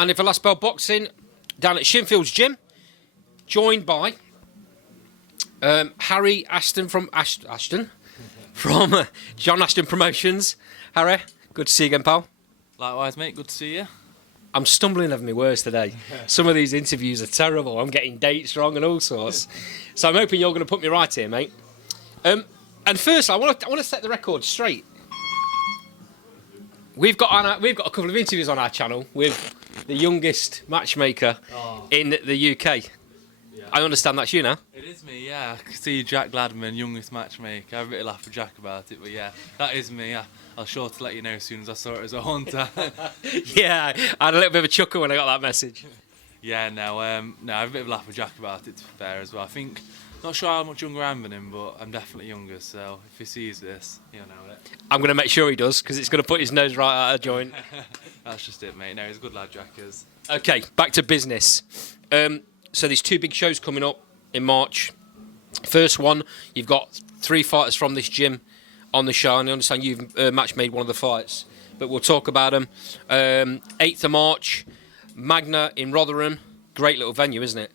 And for Last Bell Boxing, down at Shinfield's Gym, joined by Harry Ashton from Ashton from John Ashton Promotions. Harry, good to see you again, pal. Likewise, mate. Good to see you. I'm stumbling over my words today. Some of these interviews are terrible. I'm getting dates wrong and all sorts. So I'm hoping you're going to put me right here, mate. And first, I want to set the record straight. We've got a couple of interviews on our channel with the youngest matchmaker in the UK. Yeah. I understand that's you now. It is me, yeah. I can see Jack Gladman, youngest matchmaker. I have a bit of laugh with Jack about it, but yeah, that is me. I was sure to let you know as soon as I saw it as a hunter. Yeah, I had a little bit of a chuckle when I got that message. Yeah, no, I have a bit of a laugh with Jack about it, to be fair, as well. I think, not sure how much younger I am than him, but I'm definitely younger, so if he sees this, he'll know it. I'm going to make sure he does, because it's going to put his nose right out of joint. That's just it, mate. No, he's a good lad, Jack is. Okay, back to business. So there's two big shows coming up in March. First one, you've got 3 fighters from this gym on the show, and I understand you've match made one of the fights, but we'll talk about them. 8th of March, Magna in Rotherham. Great little venue, isn't it?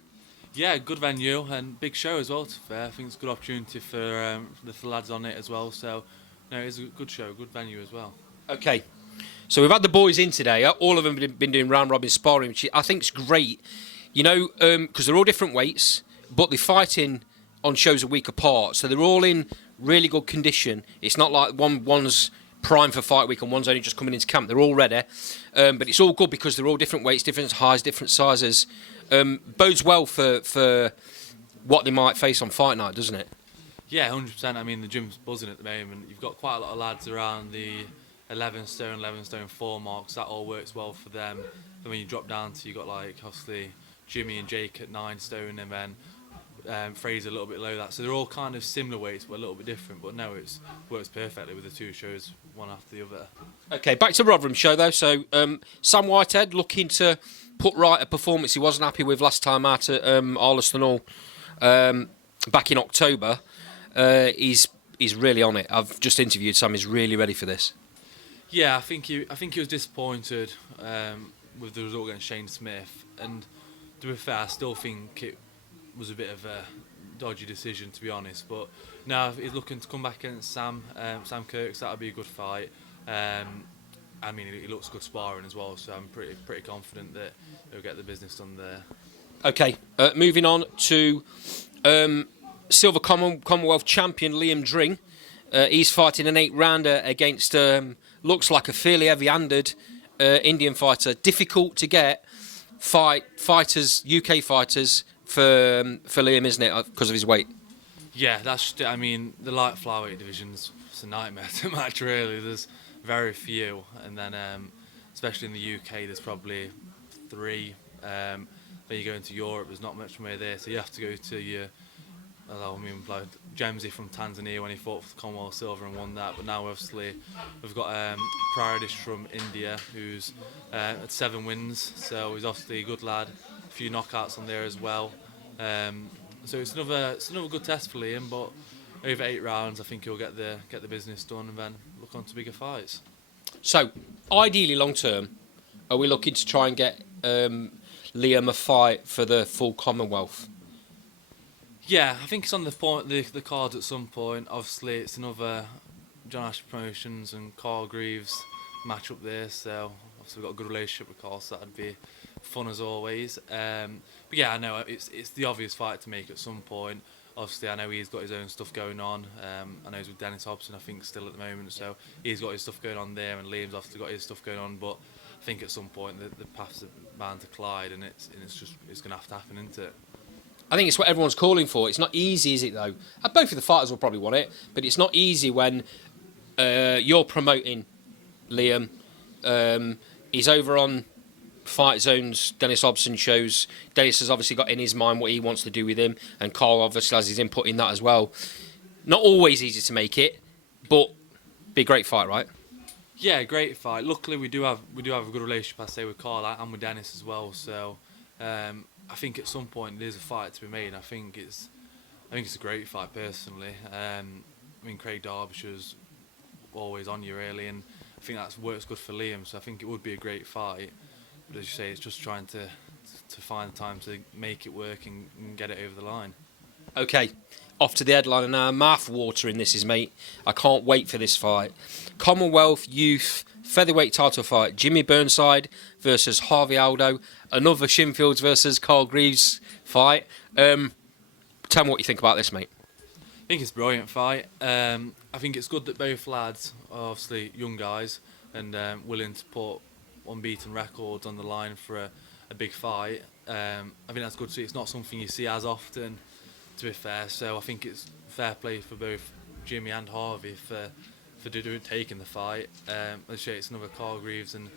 Yeah, good venue and big show as well, to be fair. I think it's a good opportunity for the lads on it as well, so no, it's a good show, good venue as well. Okay, so we've had the boys in today. All of them have been doing round robin sparring, which I think is great. You know, because they're all different weights, but they're fighting on shows a week apart, so they're all in really good condition. It's not like one's prime for fight week and one's only just coming into camp. They're all ready, but it's all good because they're all different weights, different heights, different sizes. Bodes well for what they might face on fight night, doesn't it? Yeah, 100%. I mean, the gym's buzzing at the moment. You've got quite a lot of lads around the 11 stone 4 marks. That all works well for them. Then when you drop down to, you've got like obviously Jimmy and Jake at 9 stone, and then Fraser a little bit below that. So they're all kind of similar weights, but a little bit different. But no, it works perfectly with the two shows, one after the other. Okay, back to Rotherham show though. So Sam Whitehead looking to put right a performance he wasn't happy with last time out at Arleston Hall back in October. He's really on it. I've just interviewed Sam. He's really ready for this. Yeah, I think he was disappointed with the result against Shane Smith, and to be fair, I still think it was a bit of a dodgy decision, to be honest. But now he's looking to come back against Sam Kirks. That'll be a good fight. I mean, he looks good sparring as well, so I'm pretty confident that he'll get the business done there. Okay, moving on to Silver Commonwealth champion Liam Dring. He's fighting an 8-rounder against looks like a fairly heavy-handed Indian fighter. Difficult to get fighters, UK fighters, for Liam, isn't it, because of his weight? Yeah, I mean, the light flyweight division's it's a nightmare to match, really. There's very few, and then especially in the UK, there's probably 3. Then you go into Europe, there's not much more there, so you have to go to your. Like Jamesy from Tanzania when he fought for the Commonwealth Silver and won that, but now obviously we've got Priorish from India who's at 7 wins, so he's obviously a good lad, a few knockouts on there as well. So it's another good test for Liam, but over 8 rounds I think he'll get the business done and then look on to bigger fights. So ideally long term, are we looking to try and get Liam a fight for the full Commonwealth? Yeah, I think it's on the cards at some point. Obviously, it's another John Ashton Promotions and Carl Greaves match up there, so obviously we've got a good relationship with Carl, so that'd be fun as always. But yeah, I know it's the obvious fight to make at some point. Obviously, I know he's got his own stuff going on. I know he's with Dennis Hobson, I think, still at the moment, so he's got his stuff going on there, and Liam's obviously got his stuff going on. But I think at some point the paths are bound to collide, and it's going to have to happen, isn't it? I think it's what everyone's calling for. It's not easy, is it, though? Both of the fighters will probably want it, but it's not easy when you're promoting Liam. He's over on Fight Zone's Dennis Hobson shows. Dennis has obviously got in his mind what he wants to do with him, and Carl obviously has his input in that as well. Not always easy to make it, but be a great fight, right? Yeah, great fight. Luckily, we do have a good relationship, I say, with Carl and with Dennis as well. So I think at some point there's a fight to be made. I think it's a great fight personally. I mean, Craig Derbyshire's always on you really, and I think that works good for Liam. So I think it would be a great fight. But as you say, it's just trying to find the time to make it work and get it over the line. Okay, off to the headline now. Mouth-watering this is, mate. I can't wait for this fight. Commonwealth Youth Featherweight title fight. Jimmy Burnside versus Harvey Aldo. Another Shinfields versus Carl Greaves fight. Tell me what you think about this, mate. I think it's a brilliant fight. I think it's good that both lads are obviously young guys and willing to put unbeaten records on the line for a big fight. I think that's good to see. It's not something you see as often, to be fair. So I think it's fair play for both Jimmy and Harvey for taking the fight. As you say, it's another Carl Greaves and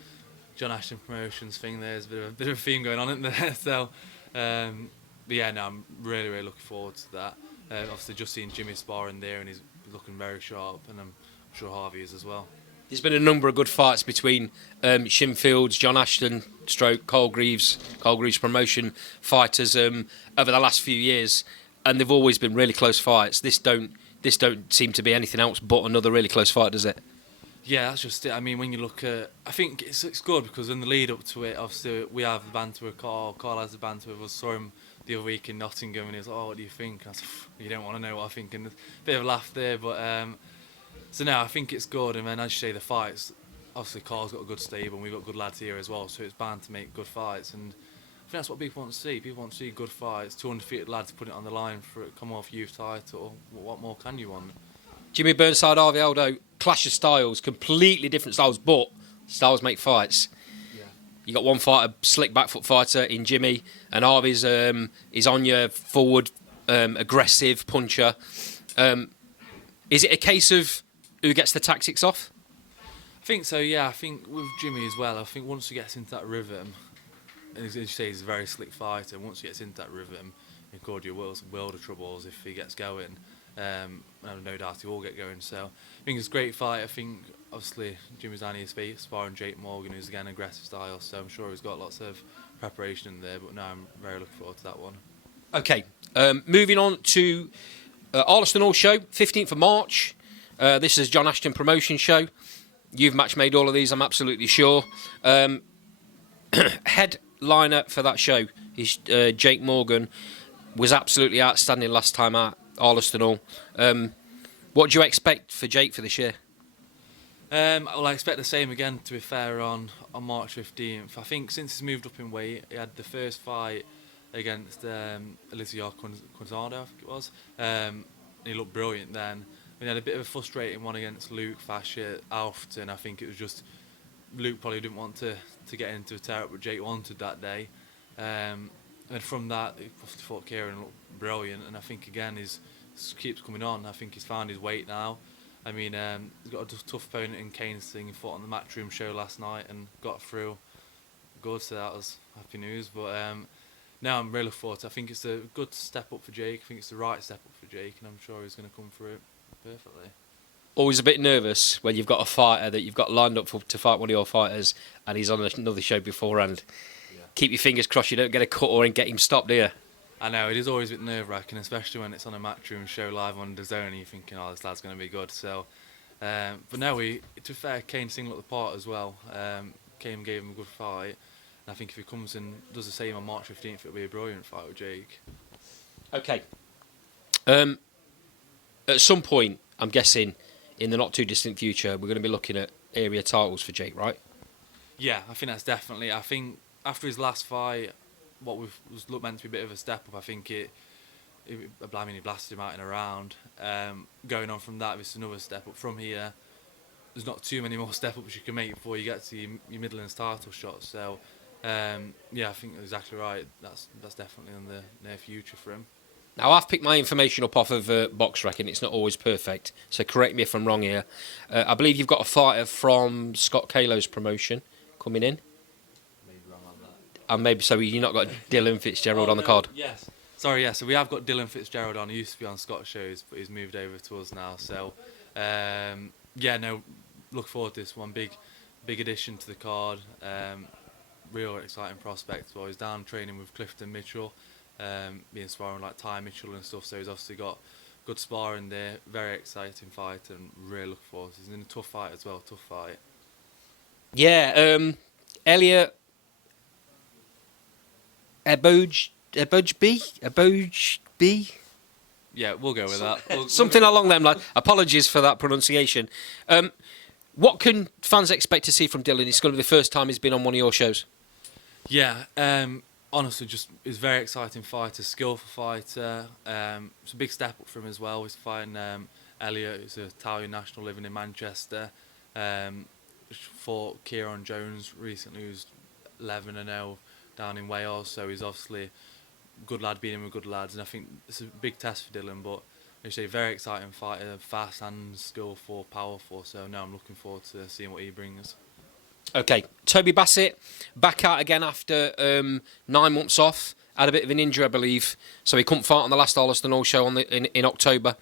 John Ashton Promotions thing. There's a bit of a theme going on in there. So, but yeah, no, I'm really looking forward to that. Obviously, just seeing Jimmy sparring there, and he's looking very sharp, and I'm sure Harvey is as well. There's been a number of good fights between Shinfields, John Ashton, Carl Greaves promotion fighters over the last few years, and they've always been really close fights. This don't seem to be anything else but another really close fight, does it? Yeah, that's just it. I mean, when you look at, I think it's good because in the lead up to it, obviously we have the banter with Carl. Carl has the banter with us. Saw him the other week in Nottingham, and he was like, "Oh, what do you think?" I said, "You don't want to know what I think." And a bit of a laugh there, but so now I think it's good. And then as you say, the fights. Obviously, Carl's got a good stable, and we've got good lads here as well. So it's bound to make good fights, and I think that's what people want to see. People want to see good fights. Two undefeated lads put it on the line for a Commonwealth Youth title. What more can you want? Jimmy Burnside, Harvey Aldo, clash of styles, completely different styles, but styles make fights. Yeah. You got one fighter, slick back foot fighter in Jimmy, and Harvey's is on your forward, aggressive puncher. Is it a case of who gets the tactics off? I think so, yeah. I think with Jimmy as well, I think once he gets into that rhythm, and as you say, he's a very slick fighter, and once he gets into that rhythm, he can cause you a world of troubles if he gets going. And I have no doubt he will get going. So I think it's a great fight. I think obviously Jimmy's on his feet, sparring Jake Morgan, who's again aggressive style. So I'm sure he's got lots of preparation in there. But no, I'm very looking forward to that one. Okay, moving on to Arliston Hall show, 15th of March. This is John Ashton Promotions show. You've match made all of these, I'm absolutely sure. Headliner for that show is Jake Morgan. Was absolutely outstanding last time out. Arliston Hall. What do you expect for Jake for this year? Well, I expect the same again, to be fair, on March 15th. I think since he's moved up in weight, he had the first fight against Alicia Quinzado, I think it was. He looked brilliant then. He had a bit of a frustrating one against Luke Fasher, Alfton. I think it was just Luke probably didn't want to get into a tear-up, but Jake wanted that day. And from that, he fought Kieran and looked brilliant. And I think again, he keeps coming on. I think he's found his weight now. I mean, he's got a tough opponent in Kane Singh. He fought on the Matchroom show last night and got through. Good, so that was happy news. But now I'm really looking forward to it. I think it's a good step up for Jake. I think it's the right step up for Jake, and I'm sure he's going to come through it perfectly. Always a bit nervous when you've got a fighter that you've got lined up to fight one of your fighters, and he's on another show beforehand. Yeah. Keep your fingers crossed you don't get a cut or and get him stopped, do you? I know, it is always a bit nerve-wracking, especially when it's on a Matchroom show live on the zone and you're thinking, oh, this lad's going to be good. So, but no, to be fair, Kane Singh looked the part as well. Kane gave him a good fight, and I think if he comes and does the same on March 15th, it'll be a brilliant fight with Jake. Okay. At some point, I'm guessing, in the not too distant future, we're going to be looking at area titles for Jake, right? Yeah, I think that's definitely. I think after his last fight, what was meant to be a bit of a step up, I think he blasted him out in a round. Going on from that, it's another step up. From here, there's not too many more step ups you can make before you get to your Midlands title shot. So, yeah, I think you're exactly right. That's definitely in the near future for him. Now, I've picked my information up off of BoxRec, and it's not always perfect, so correct me if I'm wrong here. I believe you've got a fighter from Scott Kalo's promotion coming in. Maybe wrong on that. And maybe so you've not got Dylan Fitzgerald on the card. Yes. Sorry, yeah. So we have got Dylan Fitzgerald on. He used to be on Scott shows, but he's moved over to us now. So, yeah, no, look forward to this one. Big addition to the card. Real exciting prospect. Well, he's down training with Clifton Mitchell. Being sparring like Ty Mitchell and stuff, so he's obviously got good sparring there. Very exciting fight, and really look forward to it. He's in a tough fight as well, tough fight. Yeah, Elliot Ebojbi? Yeah, we'll go with that. Something along them lines. Apologies for that pronunciation. What can fans expect to see from Dylan? It's going to be the first time he's been on one of your shows. Yeah, honestly, just he's a very exciting fighter, skillful fighter. It's a big step up for him as well. He's fighting Elliot, who's an Italian national living in Manchester. Fought Kieran Jones recently, who's 11-0 down in Wales. So he's obviously a good lad, beating with good lads, and I think it's a big test for Dylan. But he's a very exciting fighter, fast and skillful, powerful. So now I'm looking forward to seeing what he brings. Okay, Toby Bassett back out again after 9 months off. Had a bit of an injury, I believe, so he couldn't fight on the last Alliston Hall show in October.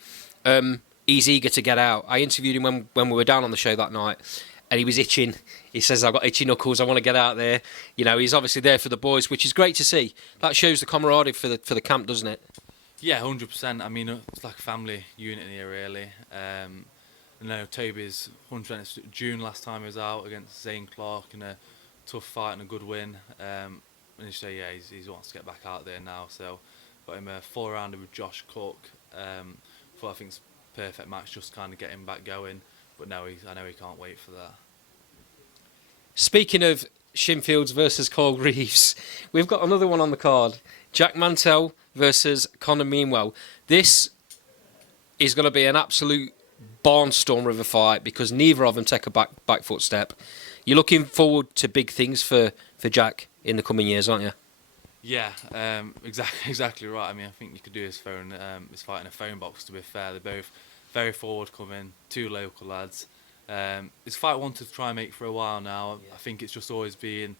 He's eager to get out. I interviewed him when we were down on the show that night, and he was itching. He says, "I've got itchy knuckles. I want to get out there." You know, he's obviously there for the boys, which is great to see. That shows the camaraderie for the camp, doesn't it? Yeah, 100%. I mean, it's like a family unit here, really. No, Toby's 100%. June last time he was out against Zane Clark in a tough fight and a good win. And you say, yeah, he wants to get back out there now. So got him a 4-rounder with Josh Cook. I think it's a perfect match, just kind of get him back going. But no, I know he can't wait for that. Speaking of Shinfields versus Carl Reeves, we've got another one on the card. Jack Mantell versus Conor Meanwell. This is going to be an absolute barnstormer of a fight because neither of them take a back foot step. You're looking forward to big things for Jack in the coming years, aren't you? Yeah, exactly right. I mean, I think you could do his fight in a phone box, to be fair. They're both very forward-coming, two local lads. It's a fight I wanted to try and make for a while now. Yeah. I think it's just always been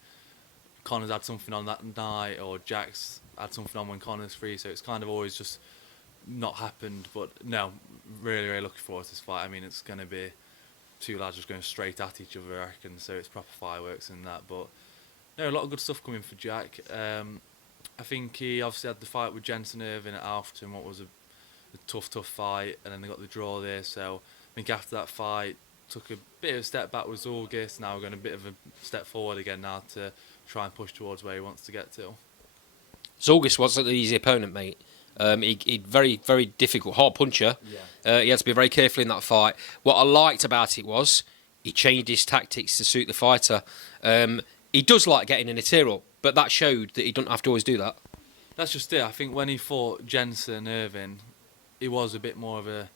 Conor's had something on that night or Jack's had something on when Conor's free, so it's kind of always just not happened. But no, really, really looking forward to this fight. I mean, it's going to be two lads just going straight at each other, I reckon, so it's proper fireworks and that. But no, a lot of good stuff coming for Jack. I think he obviously had the fight with Jensen Irvin at Alfreton, what was a tough fight, and then they got the draw there. So I think after that fight, took a bit of a step back with August. Now we're going a bit of a step forward again now to try and push towards where he wants to get to. Zorgis wasn't an easy opponent, mate. He very, very difficult, hard puncher. Yeah. He had to be very careful in that fight. What I liked about it was he changed his tactics to suit the fighter. He does like getting in a tear up, but that showed that he doesn't have to always do that. That's just it. I think when he fought Jensen Irvin, he was a bit more of a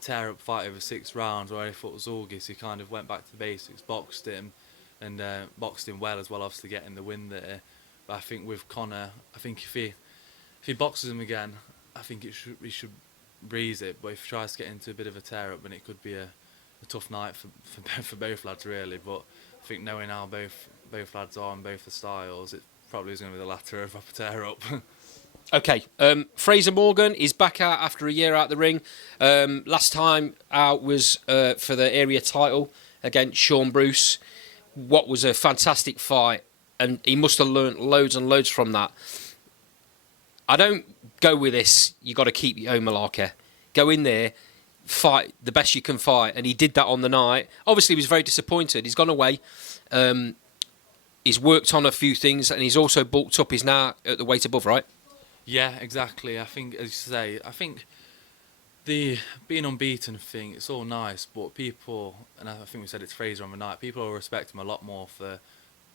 tear-up fight over 6 rounds, where he fought Zorgis, he kind of went back to the basics, boxed him, and boxed him well as well, obviously getting the win there. But I think with Conor, I think if he boxes him again, I think he should breeze it. But if he tries to get into a bit of a tear-up, then it could be a tough night for both lads, really. But I think knowing how both lads are and both the styles, it probably is going to be the latter of a tear-up. Okay, Fraser Morgan is back out after a year out the ring. Last time out was for the area title against Sean Bruce. What was a fantastic fight, and he must have learnt loads and loads from that. I don't go with this, you got to keep your own malarkey. Go in there, fight the best you can fight, and he did that on the night. Obviously, he was very disappointed. He's gone away. He's worked on a few things, and he's also bulked up. He's now at the weight above, right? Yeah, exactly. I think, as you say, the being unbeaten thing, it's all nice, but people, and I think we said it to Fraser on the night, people will respect him a lot more for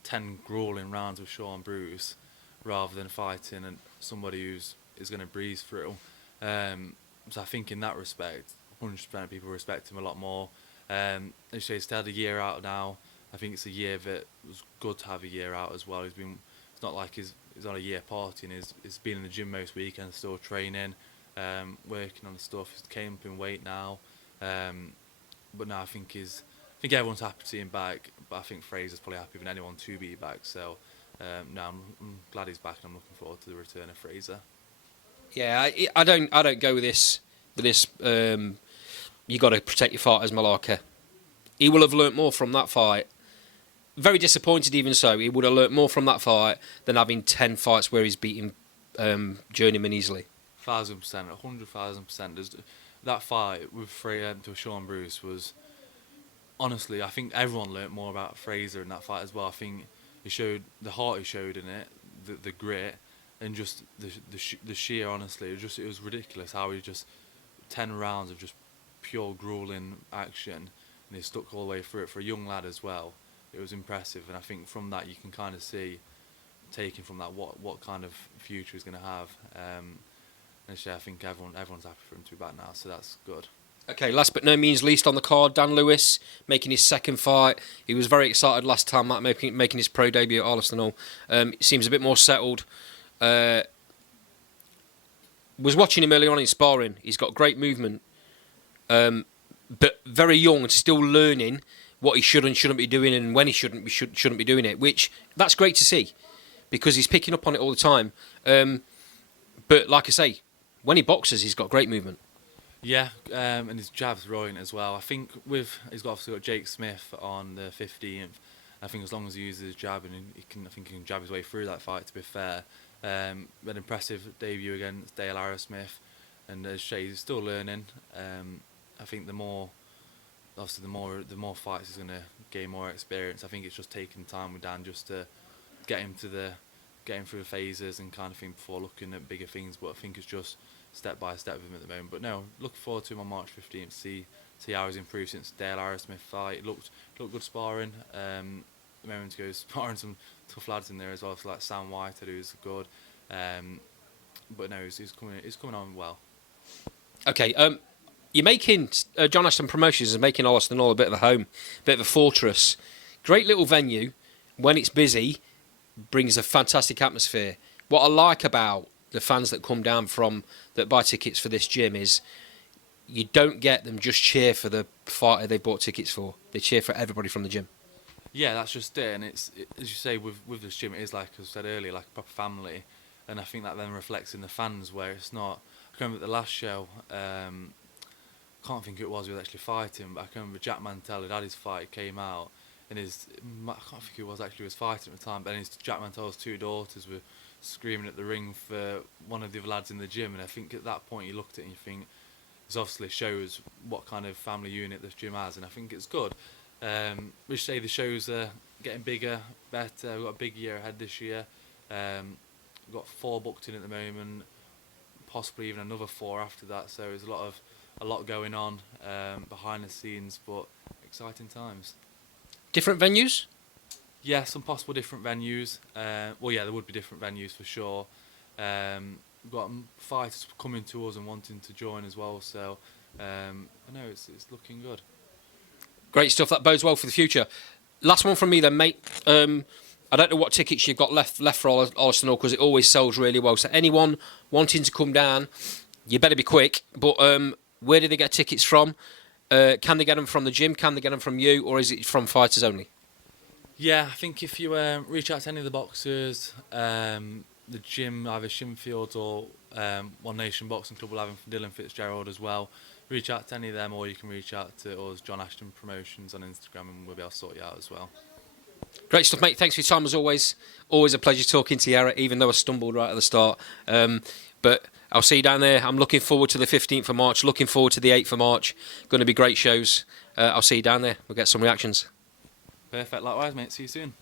10 grueling rounds with Sean Bruce rather than fighting and somebody who's going to breeze through. So I think in that respect, 100% people respect him a lot more. As you say, he's had a year out now. I think it's a year that it was good to have a year out as well. It's not like he's on a year partying. He's been in the gym most weekends, still training, working on the stuff. He's came up in weight now. But no, I think everyone's happy to see him back. But I think Fraser's probably happy with anyone to be back. So no, I'm glad he's back, and I'm looking forward to the return of Fraser. Yeah, I don't go with this. You got to protect your fighters, Malaka. He will have learnt more from that fight. Very disappointed, even so. He would have learnt more from that fight than having 10 fights where he's beating journeyman easily. 1,000%, 100,000%. That fight with to Sean Bruce was, honestly, I think everyone learnt more about Fraser in that fight as well. I think he showed the heart he showed in it, the grit, and just the sheer, honestly, it was ridiculous how he just 10 rounds of just pure grueling action, and he stuck all the way through it for a young lad as well. It was impressive, and I think from that you can kind of see, taking from that, what kind of future he's going to have. And so I think everyone's happy for him to be back now, so that's good. Okay, last but no means least on the card, Dan Lewis making his second fight. He was very excited last time, making his pro debut at Arsenal. Seems a bit more settled. Was watching him early on in sparring. He's got great movement, but very young, still learning what he should and shouldn't be doing, and when he shouldn't be doing it. Which that's great to see, because he's picking up on it all the time. But like I say, when he boxes, he's got great movement. Yeah, and his jab's brilliant as well. I think he's obviously got Jake Smith on the 15th. I think as long as he uses his jab, and he can jab his way through that fight. To be fair, an impressive debut against Dale Arrowsmith, and as Shay, he's still learning. I think the more fights he's going to gain more experience. I think it's just taking time with Dan just to get him through the phases and kind of thing before looking at bigger things. But I think it's just step by step with him at the moment. But no, looking forward to him on March 15th. See how he's improved since Dale Arrowsmith fight. It looked good sparring. A moment ago, sparring some tough lads in there as well, so like Sam White, who's good. But no, he's coming on well. Okay, you're making John Ashton Promotions is making Arsenal a bit of a home, a bit of a fortress. Great little venue. When it's busy, brings a fantastic atmosphere. What I like about the fans that come down that buy tickets for this gym is you don't get them just cheer for the fighter they bought tickets for. They cheer for everybody from the gym. Yeah, that's just it. And as you say, with this gym, it is, like I said earlier, like a proper family. And I think that then reflects in the fans, where it's not. I remember at the last show, can't think who it was who was actually fighting, but I can remember Jack Mantell had had his fight, came out, and I can't think who it was actually who was fighting at the time, but then Jack Mantell's two daughters were screaming at the ring for one of the other lads in the gym, and I think at that point you looked at it and you think, this obviously shows what kind of family unit this gym has, and I think it's good. We say the shows are getting bigger, better. We've got a big year ahead this year. We've got 4 booked in at the moment, possibly even another 4 after that, so there's a lot going on behind the scenes, but exciting times. Different venues? Yeah, some possible different venues. Well, yeah, there would be different venues for sure. We've got fighters coming to us and wanting to join as well, so I know it's looking good. Great stuff. That bodes well for the future. Last one from me then, mate. I don't know what tickets you've got left for Arsenal, because it always sells really well. So anyone wanting to come down, you better be quick. But where do they get tickets from? Can they get them from the gym? Can they get them from you? Or is it from fighters only? Yeah, I think if you reach out to any of the boxers, the gym, either Shinfield or One Nation Boxing Club will have them from Dylan Fitzgerald as well. Reach out to any of them, or you can reach out to us, John Ashton Promotions, on Instagram, and we'll be able to sort you out as well. Great stuff, mate. Thanks for your time as always. Always a pleasure talking to you, even though I stumbled right at the start. But I'll see you down there. I'm looking forward to the 15th of March, looking forward to the 8th of March. Going to be great shows. I'll see you down there. We'll get some reactions. Perfect. Likewise, mate. See you soon.